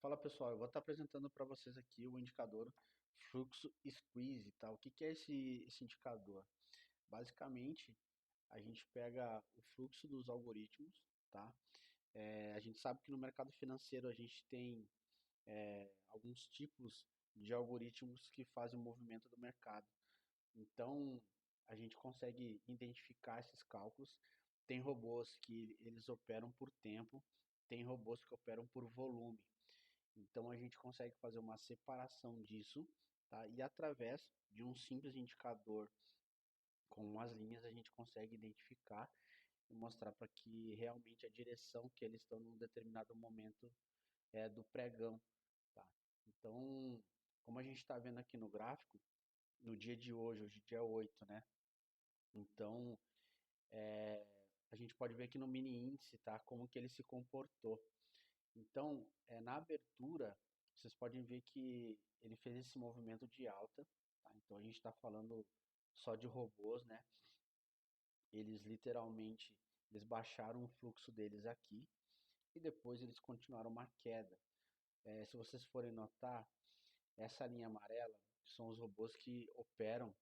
Fala pessoal, eu vou estar apresentando para vocês aqui o indicador fluxo squeeze, tá? O que que é esse indicador? Basicamente, a gente pega o fluxo dos algoritmos, tá? A gente sabe que no mercado financeiro a gente tem alguns tipos de algoritmos que fazem o movimento do mercado. Então, a gente consegue identificar esses cálculos. Tem robôs que eles operam por tempo, tem robôs que operam por volume. Então a gente consegue fazer uma separação disso, tá? E através de um simples indicador com as linhas a gente consegue identificar e mostrar para que realmente a direção que eles estão num determinado momento é do pregão, tá? Então, como a gente está vendo aqui no gráfico, no dia de hoje dia 8, né? Então, a gente pode ver aqui no mini índice, tá? Como que ele se comportou. Então, na abertura, vocês podem ver que ele fez esse movimento de alta, tá? Então a gente está falando só de robôs, né? Eles literalmente eles baixaram o fluxo deles aqui e depois eles continuaram uma queda. Se vocês forem notar, essa linha amarela são os robôs que operam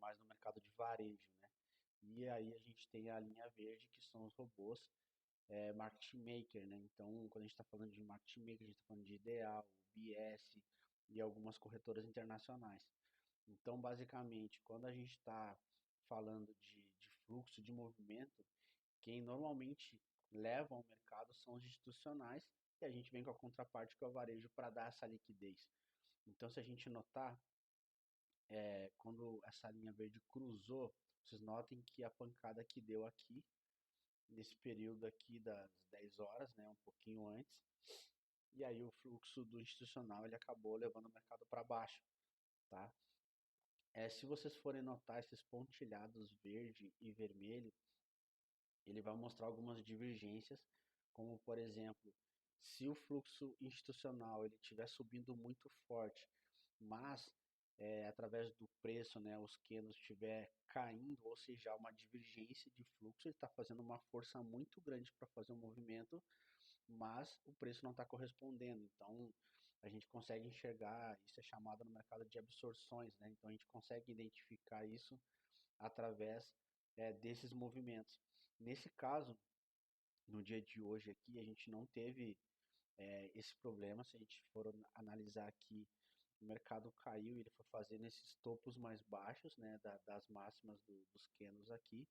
mais no mercado de varejo, né? E aí a gente tem a linha verde que são os robôs market maker, né? Então, quando a gente está falando de market maker, a gente está falando de Ideal, BS e algumas corretoras internacionais. Então, basicamente, quando a gente está falando de fluxo de movimento, quem normalmente leva ao mercado são os institucionais e a gente vem com a contraparte que é o varejo para dar essa liquidez. Então, se a gente notar, quando essa linha verde cruzou, vocês notem que a pancada que deu aqui nesse período aqui das 10 horas, né, um pouquinho antes. E aí o fluxo do institucional ele acabou levando o mercado para baixo, tá? Se vocês forem notar esses pontilhados verde e vermelho, ele vai mostrar algumas divergências, como por exemplo, se o fluxo institucional ele estiver subindo muito forte, mas através do preço, né, os candles estiver caindo, ou seja, uma divergência de fluxo, ele está fazendo uma força muito grande para fazer um movimento, mas o preço não está correspondendo. Então, a gente consegue enxergar, isso é chamado no mercado de absorções, né? Então, a gente consegue identificar isso através desses movimentos. Nesse caso, no dia de hoje aqui, a gente não teve esse problema. Se a gente for analisar aqui, o mercado caiu e ele foi fazendo esses topos mais baixos, né, das máximas dos candles aqui.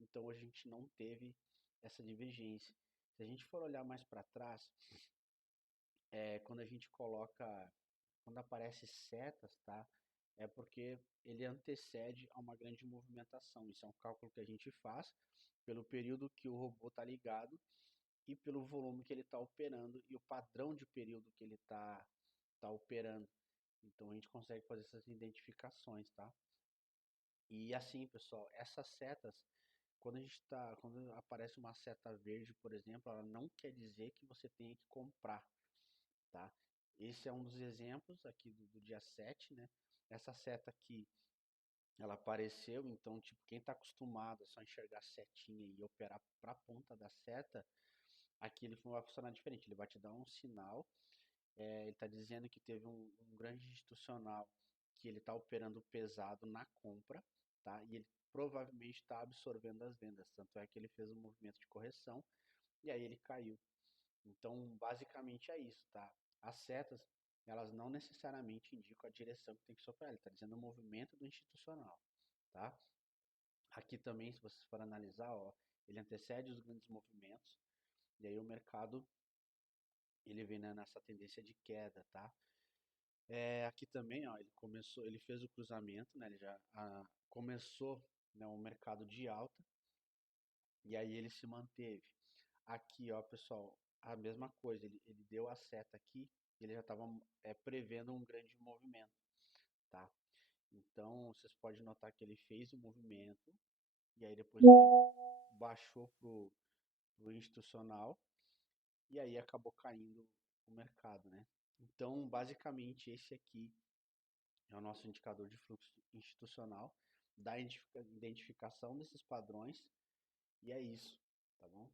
Então, hoje a gente não teve essa divergência. Se a gente for olhar mais para trás, quando a gente coloca, quando aparece setas, tá? É porque ele antecede a uma grande movimentação. Isso é um cálculo que a gente faz pelo período que o robô está ligado e pelo volume que ele está operando e o padrão de período que ele tá operando. Então a gente consegue fazer essas identificações, tá? E assim, pessoal, essas setas, quando aparece uma seta verde, por exemplo, ela não quer dizer que você tenha que comprar, tá? Esse é um dos exemplos aqui do dia 7, né? Essa seta aqui, ela apareceu, então, tipo, quem está acostumado a só enxergar setinha e operar para a ponta da seta, aqui ele vai funcionar diferente. Ele vai te dar um sinal, ele está dizendo que teve um grande institucional que ele está operando pesado na compra, tá? E ele provavelmente está absorvendo as vendas, tanto é que ele fez um movimento de correção e aí ele caiu. Então, basicamente é isso, tá? As setas, elas não necessariamente indicam a direção que tem que soprar, ele está dizendo o movimento do institucional, tá? Aqui também, se vocês forem analisar, ó, ele antecede os grandes movimentos, e aí o mercado, ele vem, né, nessa tendência de queda, tá? Aqui também, ó, ele fez o cruzamento, né, ele já começou, né, um mercado de alta, e aí ele se manteve. Aqui, ó, pessoal, a mesma coisa, ele deu a seta aqui, ele já estava prevendo um grande movimento, tá? Então, vocês podem notar que ele fez o movimento, e aí depois ele baixou pro institucional, e aí acabou caindo o mercado, né? Então, basicamente, esse aqui é o nosso indicador de fluxo institucional, da identificação desses padrões, e é isso, tá bom?